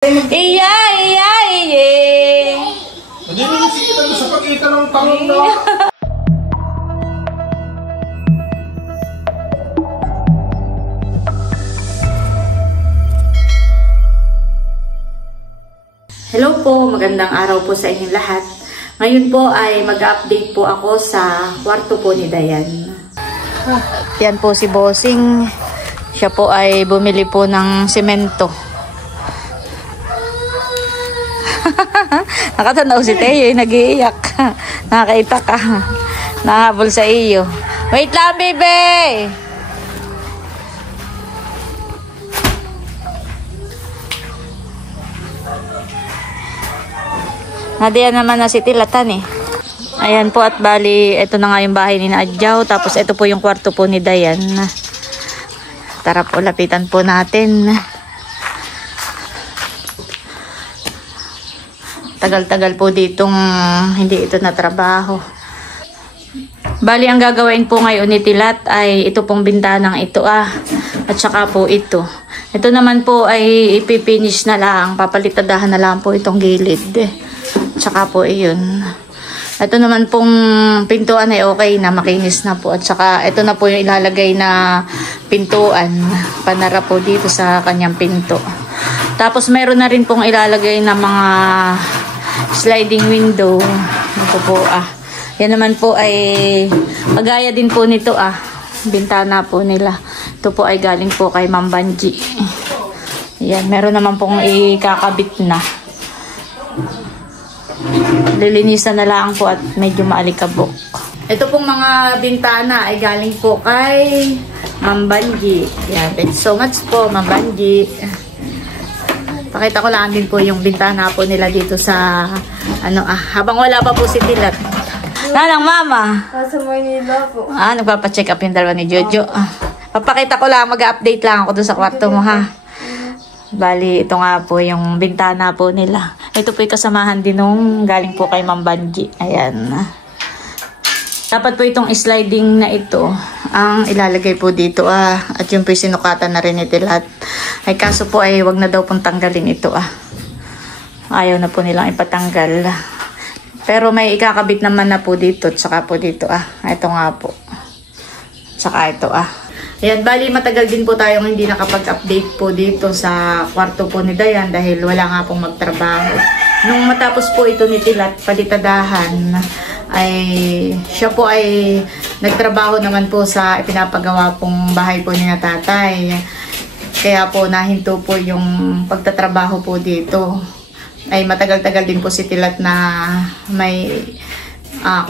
Iya, iya, iya. Hindi mo nisikitan mo sa pagkita ng tanong na. Hello po, magandang araw po sa inyong lahat. Ngayon po ay mag-update po ako sa kwarto po ni Dayan. Yan po si Bossing. Siya po ay bumili po ng semento. Nakatanaw si Teo, nag-iiyak. Nakakaitak ka. Nahabol sa iyo. Wait lang, baby! Nadiyan naman na si Tilatan eh. Ayan po at bali, ito na nga yung bahay ni Adjaw. Tapos ito po yung kwarto po ni Dayan. Tara po, lapitan po natin. Tagal-tagal po ditong hindi ito na trabaho. Bali, ang gagawin po ngayon ni Tilat ay ito pong bintanang ito at saka po ito. Ito naman po ay ipipinish na lang, papalitadahan na lang po itong gilid. Tsaka po iyon. Ito naman pong pintuan ay okay na, makinis na po. At saka ito na po yung ilalagay na pintuan. Panara po dito sa kanyang pinto. Tapos meron na rin pong ilalagay na mga sliding window. Ito po yan naman po ay magaya din po nito bintana po nila. Ito po ay galing po kay Ma'am Banji. Yan, meron naman pong ikakabit na. Lilinisan na lang po at medyo maalikabok. Ito pong mga bintana ay galing po kay Ma'am Banji. Yan, thanks so much po Ma'am Banji. Pakita ko lang din po yung bintana po nila dito sa habang wala pa po si Tilat. Nanang mama. Sa Manila po. Nagpapacheck up yung dalawa ni Jojo. Papakita ko lang, mag-update lang ako dun sa kwarto mo ha. Bali, ito nga po yung bintana po nila. Ito po yung kasamahan din nung galing po kay Ma'am Banji. Ayan. Dapat po itong sliding na ito ang ilalagay po dito at yung po sinukatan na rin ni Tilat. Ay kaso po ay wag na daw pong tanggalin ito Ayaw na po nilang ipatanggal. Pero may ikakabit naman na po dito at saka po dito Ito nga po. Saka ito Ayan, bali matagal din po tayong hindi nakapag-update po dito sa kwarto po ni Dayan dahil wala nga pong magtrabaho. Nung matapos po ito ni Tilat, palitadahan, ay siya po ay nagtrabaho naman po sa ipinapagawa pong bahay po ni na tatay. Kaya po nahinto po yung pagtatrabaho po dito. Ay matagal-tagal din po si Tilat na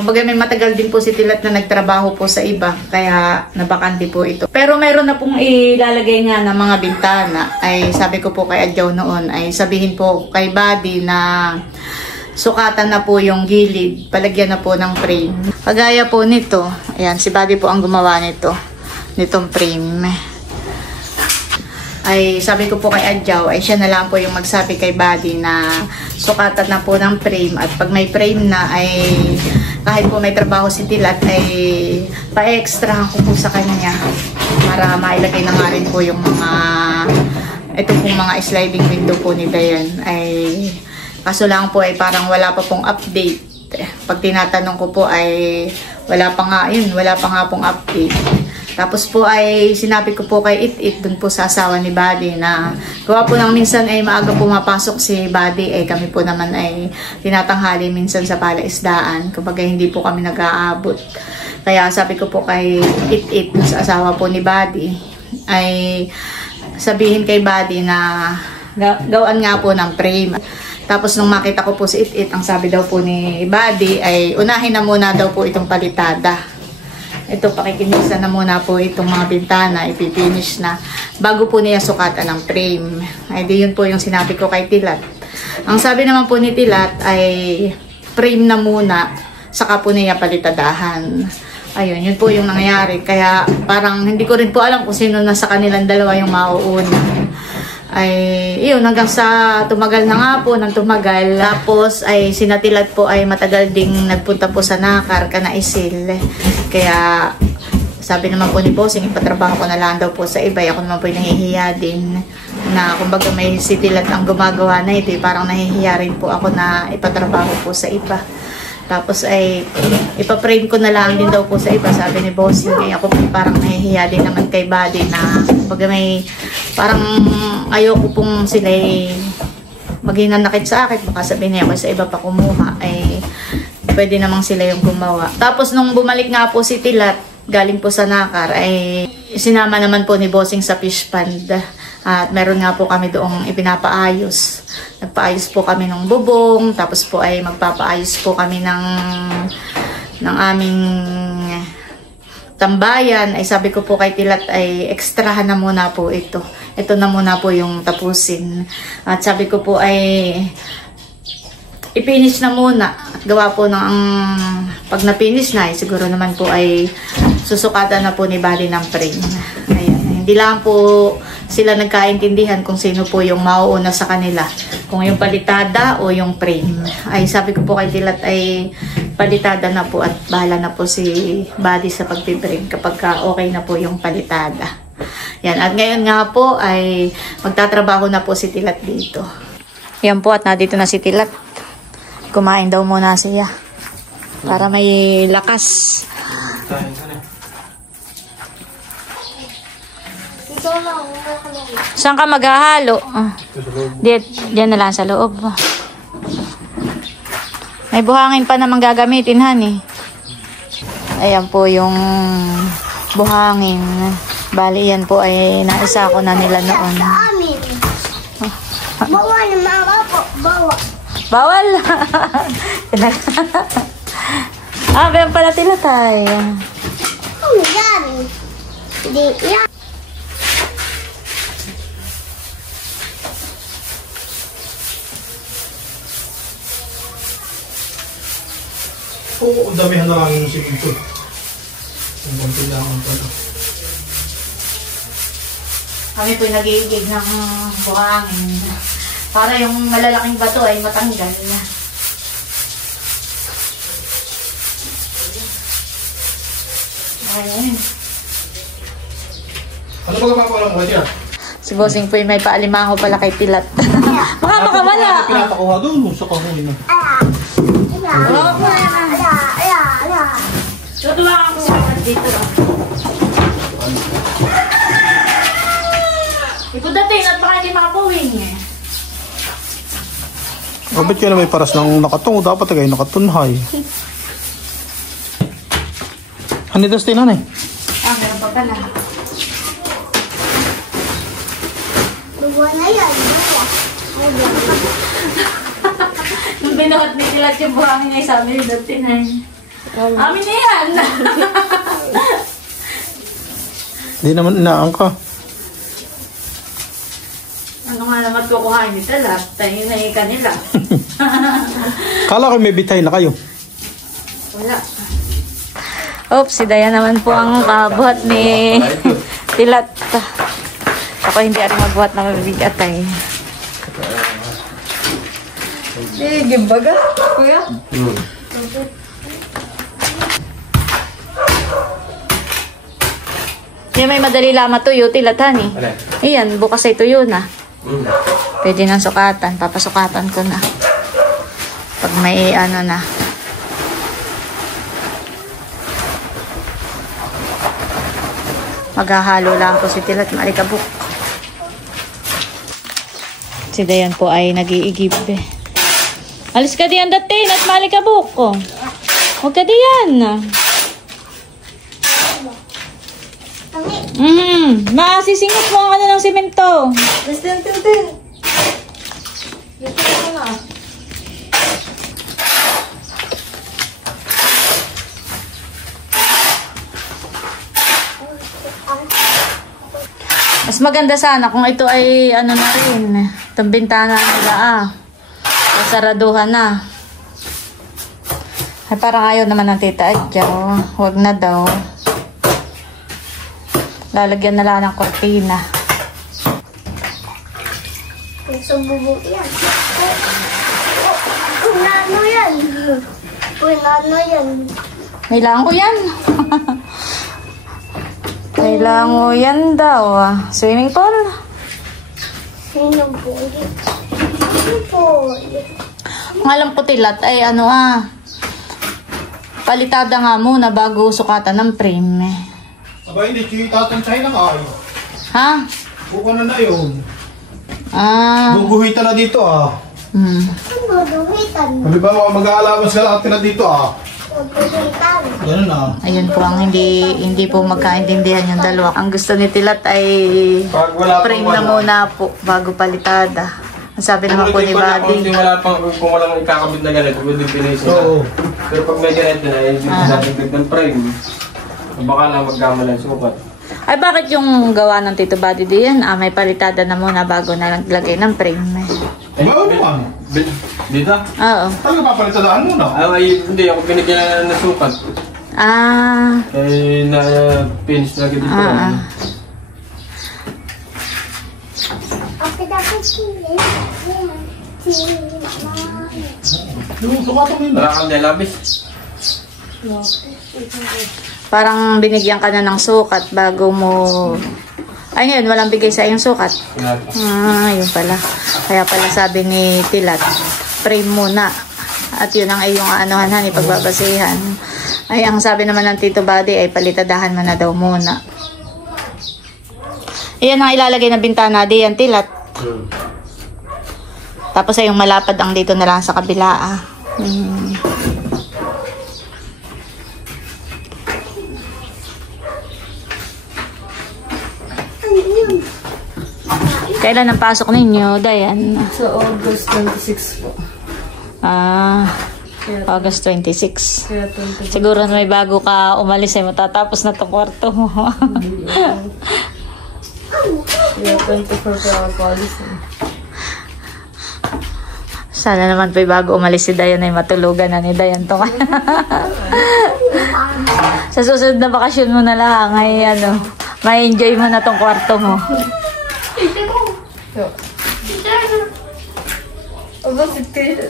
kumbaga may matagal din po si Tilat na nagtrabaho po sa iba, kaya nabakante po ito. Pero meron na pong ilalagay nga ng mga bintana. Ay sabi ko po kay Adjaw noon, ay sabihin po kay Buddy na sukatan na po yung gilid, palagyan na po ng frame. Pagaya po nito, ayan, si Buddy po ang gumawa nitong frame. Ay sabi ko po kay Adjaw, ay siya na lang po yung magsabi kay Buddy na sukatan na po ng frame, at pag may frame na ay kahit po may trabaho si Tilat ay pa-extra ko po sa kanya para mailagay na nga rin po yung mga ito pong mga sliding window po ni Dayan. Ay kaso lang po ay parang wala pa pong update. Pag tinatanong ko po ay wala pa nga pong update. Tapos po ay sinabi ko po kay It dun po sa asawa ni Buddy na gawa po ng minsan ay maaga pumapasok si Buddy, kami po naman ay tinatanghali minsan sa palaisdaan. Kapag hindi po kami nag-aabot. Kaya sabi ko po kay It dun sa asawa po ni Buddy ay sabihin kay Buddy na gawaan nga po ng frame. Tapos nung makita ko po si It, ang sabi daw po ni Buddy ay unahin na muna daw po itong palitada. Ito, pakikinisan na muna po itong mga bintana, ipipinish na bago po niya sukatan ng frame. Ay di yun po yung sinabi ko kay Tilat. Ang sabi naman po ni Tilat ay frame na muna, saka po niya palitadahan. Ayun, yun po yung nangyayari. Kaya parang hindi ko rin po alam kung sino na sa kanilang dalawa yung mauuna. Ay yun, hanggang sa tumagal na nga po ng tumagal. Tapos ay sinatilat po ay matagal ding nagpunta po sa Nakar, Kanaisil. Kaya sabi naman po ni Bossing, ipatrabaho ko na lang daw po sa iba. Ako naman po nahihiya din. na kumbaga may sitilat ang gumagawa na ito, parang nahihiya rin po ako na ipatrabaho po sa iba. Tapos ay ipa-frame ko na lang din daw po sa iba, sabi ni Bossing. Eh, ako po parang nahihiya din naman kay Buddy na kumbaga may parang ayoko pong sila maging nanakit sa akin, baka sabihin niya ako sa iba pa kumuha, ay pwede namang sila yung gumawa. Tapos nung bumalik nga po si Tilat galing po sa Nakar, ay sinama naman po ni Bossing sa fish pond. At meron nga po kami doong ipinapaayos. Nagpaayos po kami ng bubong, tapos po ay magpapaayos po kami ng aming tambayan. Ay sabi ko po kay Tilat ay ekstrahan na muna po ito. Ito na muna po yung tapusin. At sabi ko po ay i-finish na muna. At gawa po ng pag na-finish na, siguro naman po ay susukatan na po ni Buddy ng frame. Ayan. Hindi lang po sila nagkaintindihan kung sino po yung mauuna sa kanila. Kung yung palitada o yung frame. Ay sabi ko po kay Tilat ay palitada na po at bahala na po si Buddy sa pagpiprame kapag okay na po yung palitada. Yan. At ngayon nga po ay magtatrabaho na po si Tilat dito. Yan po at nandito na si Tilat. Kumain daw muna siya para may lakas. Saan ka maghahalo? Diyan na lang sa loob. May buhangin pa naman gagamitin, honey. Ayan po yung buhangin. Bali, yan po ay naisa ko na nila noon. Bawal naman po. Bawal. Bawal! Bayan pala Tilatay. Yan. Hindi yan. Oo, damihan na lang yung simento. Ang konti lang ang pala. Kami po'y nagigig ng buhangin. Para yung malalaking bato ay matanggal. Ayun. Ano ba kapapalang ko siya? Si Bossing po'y may paalimango pala kay Tilat. Baka makawala. Pinapakuha doon sa kahuli na. Tutuwa ako sa dito. Ipudating at baka hindi makapuwing eh. Ba't ka na may paras ng nakatungo? Dapat ay nakatunhay. Ano ito sa tinanay? Meron pa pala. Buwan na yan. Nung binuhat ni Tilat yung buhangin ay sabi ni Datinay. Amin na yan! Hindi naman inaangka. Ano nga naman kukuhain ni Tilat? Tayo na yung kanila. Kala ko may bitay na kayo. Wala. Oops, si Dayan naman po ang kabuhat ni Tilat. Ako hindi rin magbuhat na mabibigat ay. Gimbaga, kuya? Yan may madali lang matuyo, Tilat, honey. Iyan, bukas ay tuyo na. Pwede nang sukatan. Papasukatan ko na. Pag may ano na. Maghahalo lang po si Tilat, malikabok. Si Dayan po ay nag-iigib eh. Alis ka diyan datin at malikabok ko. Huwag ka diyan. Masisingit mo ang ano ng simento. Tin. Mas maganda sana kung ito ay ano na rin. Itong bintana nila saraduhan na. Ay parang ayaw naman ng tita Adjaw. Huwag na daw. Lalagyan na lang ng kortina. So, bubuk yan. Nano yan. Nano yan. Kailangan ko yan. Kailangan ko yan daw. Swimming pool. Sinong puli? Sinong puli? Ang alam ko tilat ay palitada nga muna bago sukatan ng frame. Aba, hindi chita itong China ka. Ha? Buka na yun. Guguhitan na dito Ano guguhitan? Halimbawa, mag-aalamas ka lahat na dito Guguhitan. Ganun Ayun po ang hindi po magkaintindihan yung dalawa. Ang gusto ni Tilat ay Pag wala frame na muna po bago palitada. Ang sabi naman po ni Buddy. Kung walang ikakabit na ganito, pwede pinisin Oo. Pero pag may ganito na, hindi natin ng frame. Baka lang magkamalan sukat. Ay bakit yung gawa ng Tito Buddy diyan? May palitada na muna bago na naglagay ng frame. Bawa naman. Dito? Oo. Talaga papalitadaan mo na. Ay, hindi. Ako binigyan na sukat. Eh, na-finish na dito. Ako dapat sila. Yung sukatan mo yun. Wala kang nilabis. Parang binigyan ka na ng sukat bago mo... Ay ngayon, walang bigay sa iyong sukat. Yun pala. Kaya pala sabi ni Tilat, frame muna. At yun ang iyong anuhan, ipagbabasihan. Ay, ang sabi naman ng Tito Buddy ay palitadahan mo na daw muna. Iyan ang ilalagay na bintana diyan, Tilat. Tapos ay yung malapad ang dito na lang sa kabila. Kailan ang pasok ninyo, Dayan? Sa August 26 po. August 26. Kaya 20. Siguro may bago ka umalis ay matatapos na itong kwarto mo. Kaya 24 po ako police. Sana naman pa bago umalis si Dayan ay matulugan na ni Dayan to. Sa susunod na bakasyon mo na lang ay ma-enjoy mo na tong kwarto mo. Aba, si Tito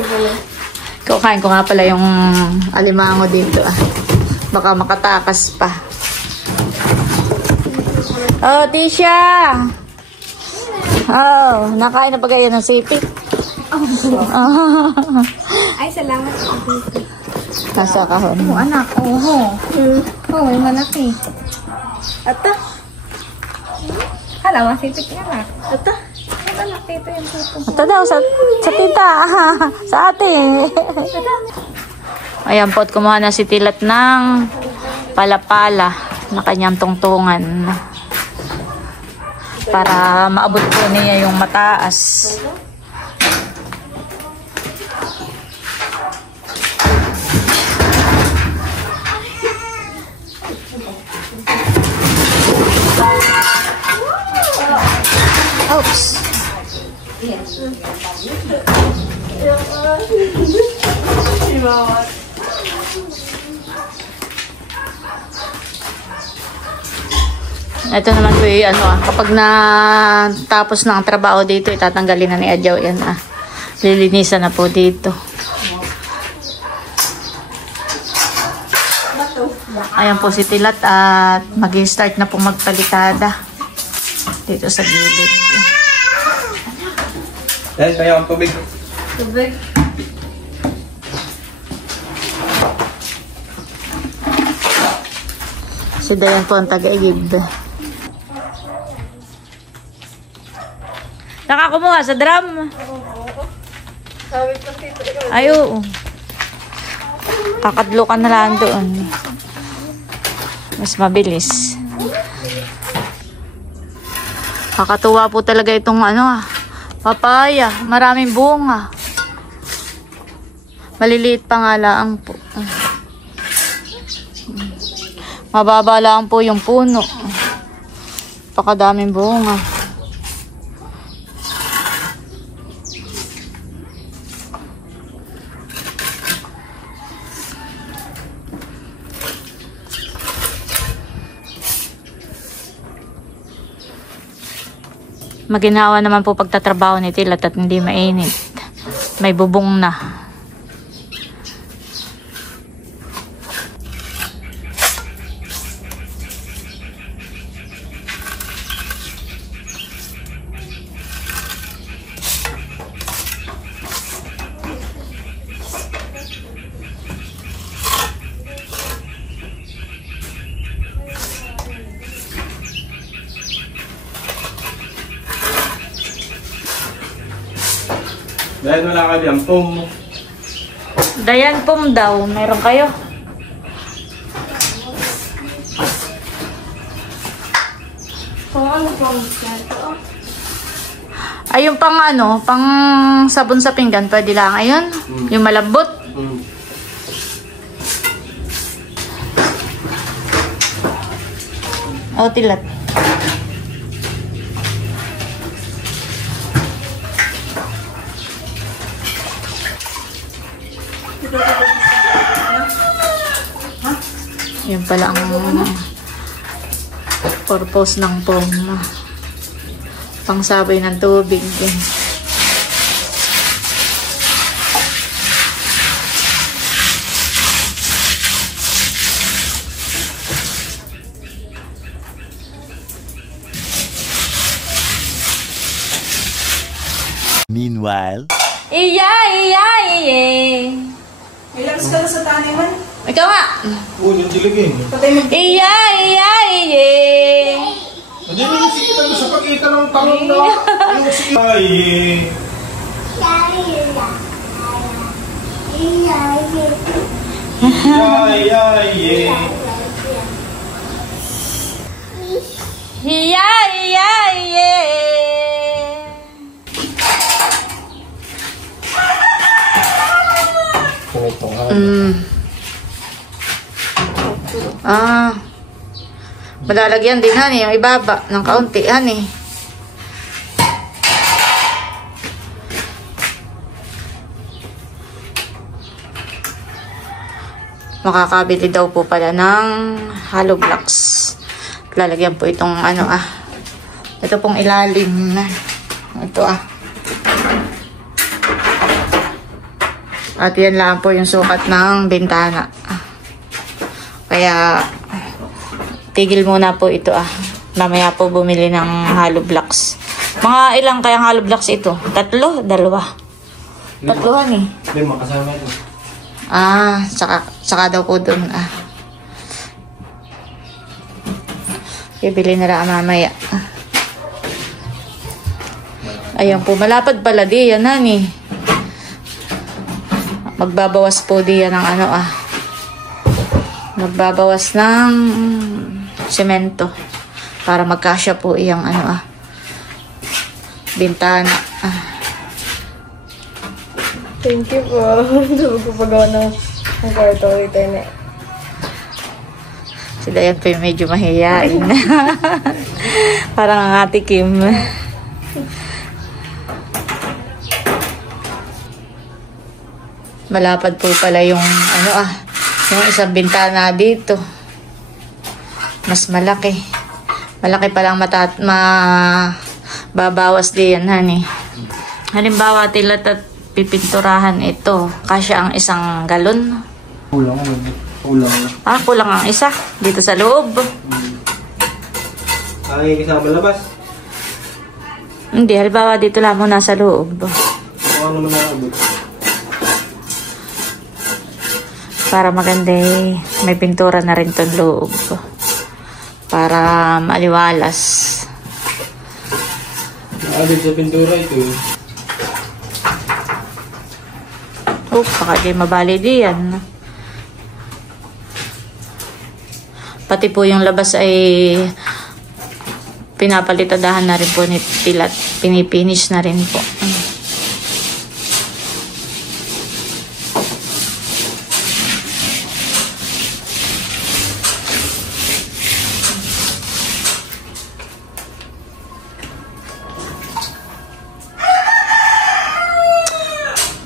pala. Kukain ko nga pala yung alimango dito. Baka makatakas pa. Oh, Tisha! Oh, nakain na ba kayo ng sipit? Ay, salamat po. Nasa kahon. Anak, may malaki. Ata. Hala, masipit nga na. Ata. Anak, tito yung tito. Ito daw, sa tita. Sa ate. Ayan po, at kumuha na si Tilat ng palapala na kanyang tungtungan. Para maabot po niya yung mataas. Oops. Ito naman po yung kapag natapos na ang trabaho dito, itatanggalin na ni Adjaw yan lilinisan na po dito. Ayan po si Tilat at mag-start na po magpalitada dito sa gilid. Yan, kaya ang tubig. Tubig. Si Dayan po ang taga-igib. Nakakumuha sa drum. Sabi ko tito. Ay, oo. Kakadlo ka na lang doon. Mas mabilis. Kakatuwa po talaga itong papaya. Maraming bunga. Maliliit pa nga lang po. Mababa lang po yung puno. Pakadaming bunga. Maginawa naman po pagtatrabaho ni Tilat at hindi mainit. May bubong na. Dahil wala ka dyan, pum. Dayan pum daw. Meron kayo? Kung ano pang ito? Ay, yung pang ano, pang sabon sa pinggan, pwede lang. Ayun, yung malambot. O, tilat. Yan pala ang purpose ng pom. Pangsabay ng tubig. Meanwhile, Iya, iya, iya. May lakas ka na sa taniman. Ikaw nga. Yung diligin. Iya, iya, iya. Hindi mo nisikitan mo sa pag-iita ng talong na. Yung sige. Ay. Ay, ay, ay. Iya, iya, iya. Malalagyan din hani yung ibaba ng kaunti hani. Makakabili daw po pala ng hollow blocks. Lalagyan po itong ano ito pong ilalim na. Ito At yan lang po yung sukat ng bintana. Kaya tigil muna po ito Mamaya po bumili ng hollow blocks. Mga ilang kayang hollow blocks ito? 3? 2? 3 eh. Hindi, makasama ito. Saka daw po dun bibili na lang mamaya. Ayan po, malapad pala diyan hani. Magbabawas po diyan ng magbabawas ng semento para magkasya po iyang bintana. Thank you po. Sabi ko pagawa ng kwarto ulit na. Si Dayan po yung medyo mahihain. Parang ang Ate Kim. Malapad po pala yung yung isang bintana dito. Mas malaki. Malaki palang babawas din hani. Halimbawa tilat at pipinturahan ito. Kasya ang isang galon. Kulang. Kulang ang isa dito sa loob. Ay, kasama labas. Hindi, halimbawa dito lang muna sa loob. Ano naman nakabot? Para maganda may pintura na rin itong loob. Para maliwalas. Nakabit sa pintura ito. Baka di mabali diyan. Pati po yung labas ay pinapalitadahan na rin po ni Tilat. Pinipinish na rin po.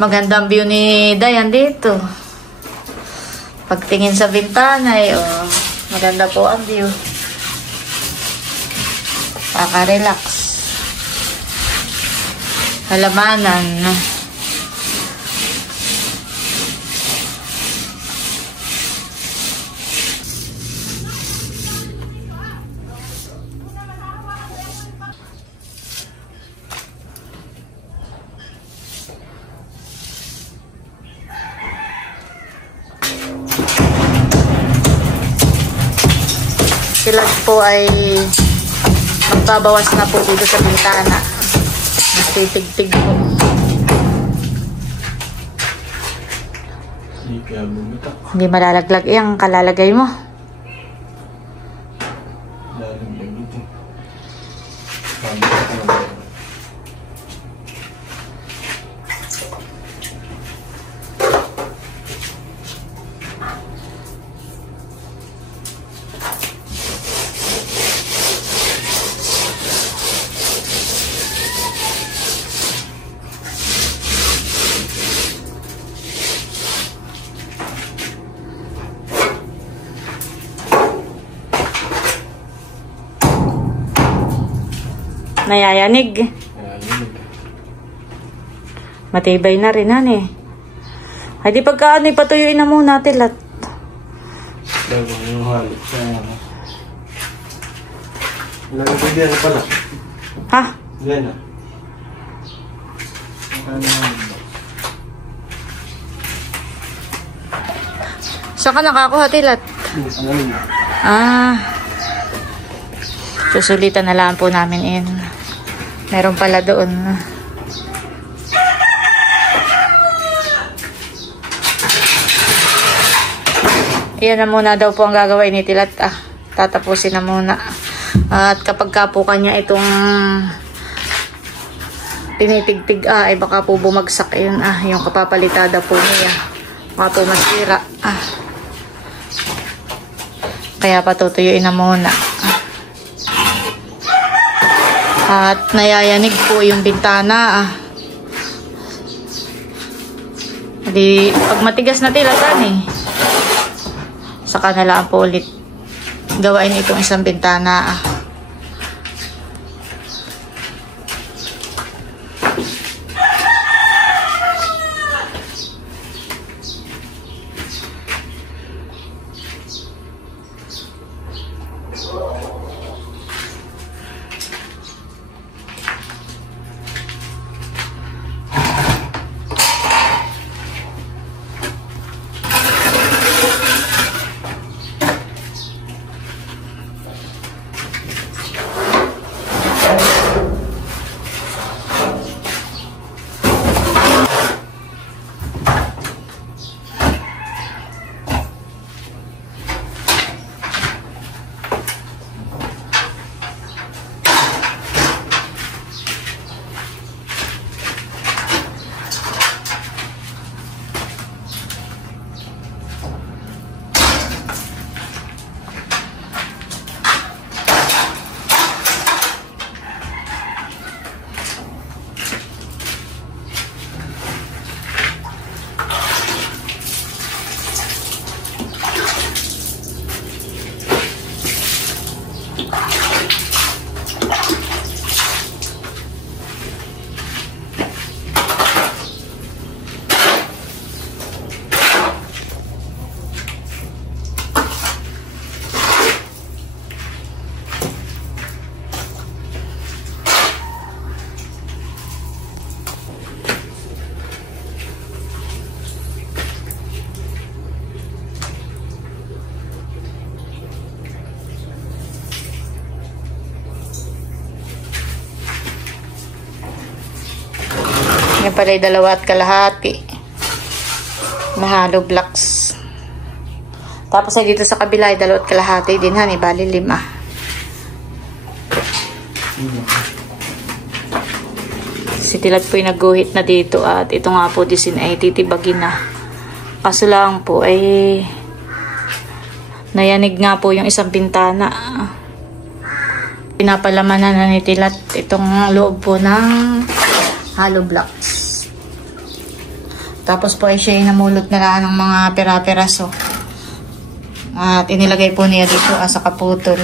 Magandang view ni Dayan dito. Pagtingin sa bintana maganda po ang view. Kaka-relax. Halamanan. Sila po ay magbabawas na po dito sa bintana. Nasitigtig po. Kaya bumitak. Hindi malalaglag yung kalalagay mo. Lalaglag ito. Sabi ko na. Nayayanig. Matibay na rin, han eh. Ay, di pagka ano, ipatuyuin na muna tilat. Bago yung halit. Lagay diyan pala. Ha? Diyan na. Saan ka nakakuha tilat? Ah. Susulitan na lang po namin in. Meron pala doon. Iyan na muna daw po ang gagawin ni Tilat. Tatapusin na muna. At kapag ka po kanya itong tinitigtig ay baka po bumagsak yun yung kapapalitada po niya. Baka po masira. Kaya patutuyuin na muna. At nayayanig po yung bintana. Di, pag matigas na tilatan eh. Saka na lang po ulit gawain itong isang bintana. Yan pala yung 2.5 mahalo blocks. Tapos ay dito sa kabila ay 2.5 din han, bali 5. Si Tilat po yung nagguhit na dito at ito nga po disin ay titibagin na. Kaso lang po ay nayanig nga po yung isang bintana. Pinapalamanan na ni Tilat itong loob po ng hollow blocks. Tapos po ay siya namulot na lang ng mga pera-peraso. At inilagay po niya dito sa kaputol.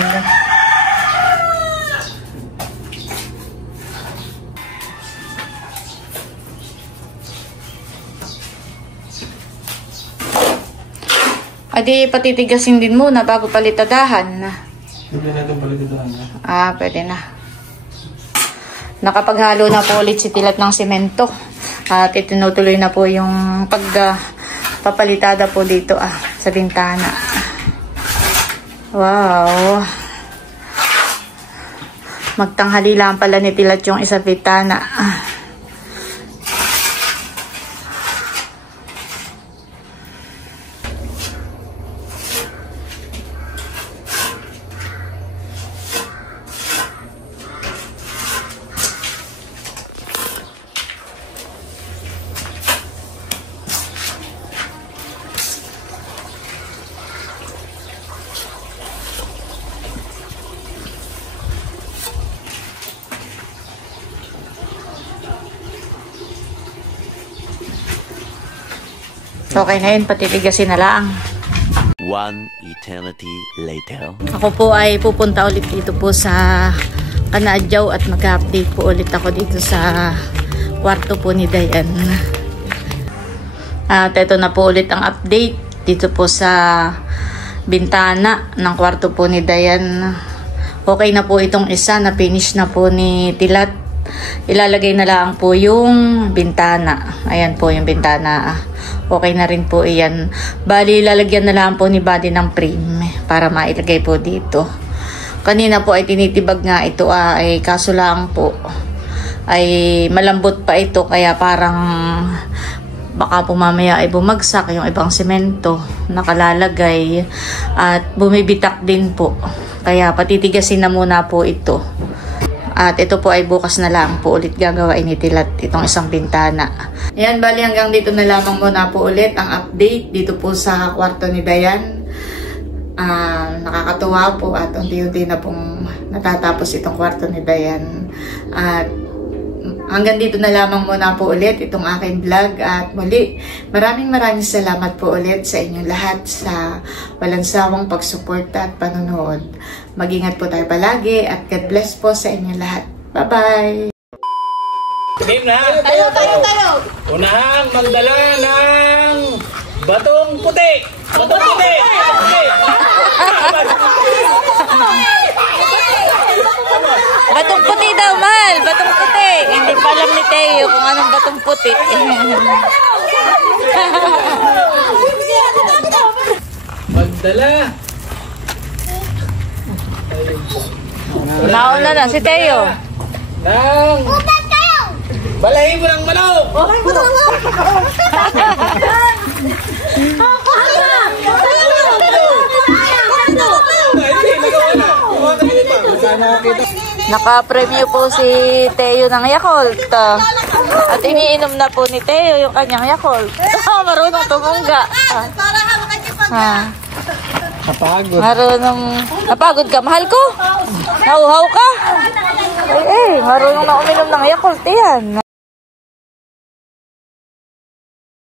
Adi patitigasin din muna bago palitadahan. Pwede natin palitadahan. Pwede na. Nakapaghalo na po ulit si Tilat ng semento. At itinutuloy na po yung pagpapalitada po dito sa bintana. Wow. Magtanghali lang pala ni Tilat yung isang bintana. So, okay na yun. Patitigasin na lang. One eternity later. Ako po ay pupunta ulit dito po sa Kanadyaw at mag-update po ulit ako dito sa kwarto po ni Dayan. At ito na po ulit ang update dito po sa bintana ng kwarto po ni Dayan. Okay na po itong isa, na finish na po ni Tilat. Ilalagay na lang po yung bintana. Ayan po yung bintana. Okay na rin po iyan. Bali, lalagyan na lang po ni Buddy ng frame para mailagay po dito. Kanina po ay tinitibag nga ito ay kaso lang po ay malambot pa ito kaya parang baka po mamaya ay bumagsak yung ibang semento nakalalagay at bumibitak din po. Kaya patitigasin na muna po ito. At ito po ay bukas na lang po ulit gagawain ni Tilat itong isang bintana. Ayan, bali hanggang dito na lamang muna po ulit ang update dito po sa kwarto ni Dayan. Nakakatuwa po at unti-unti na pong natatapos itong kwarto ni Dayan. At hanggang dito na lamang muna po ulit itong aking vlog. At muli, maraming salamat po ulit sa inyong lahat sa walang sawang pagsuporta at panonood. Mag-ingat po tayo palagi at God bless po sa inyong lahat. Bye-bye! Game na! Tayo! Unahang magdala ng batong puti! Batong puti! Batong puti daw, Mal! Batong puti! Hindi pa alam ni Teo kung anong batong puti. Magdala! Nauna na si Teo. Nang balahibo ng manok! Naka-preview po si Teo ng Yakult. At iniinom na po ni Teo yung kanyang Yakult. Marunong tumungga. Kapagod. Marunong... Napagod ka, mahal ko? Nauhaw ka? Marunong na uminom ng Yakult yan.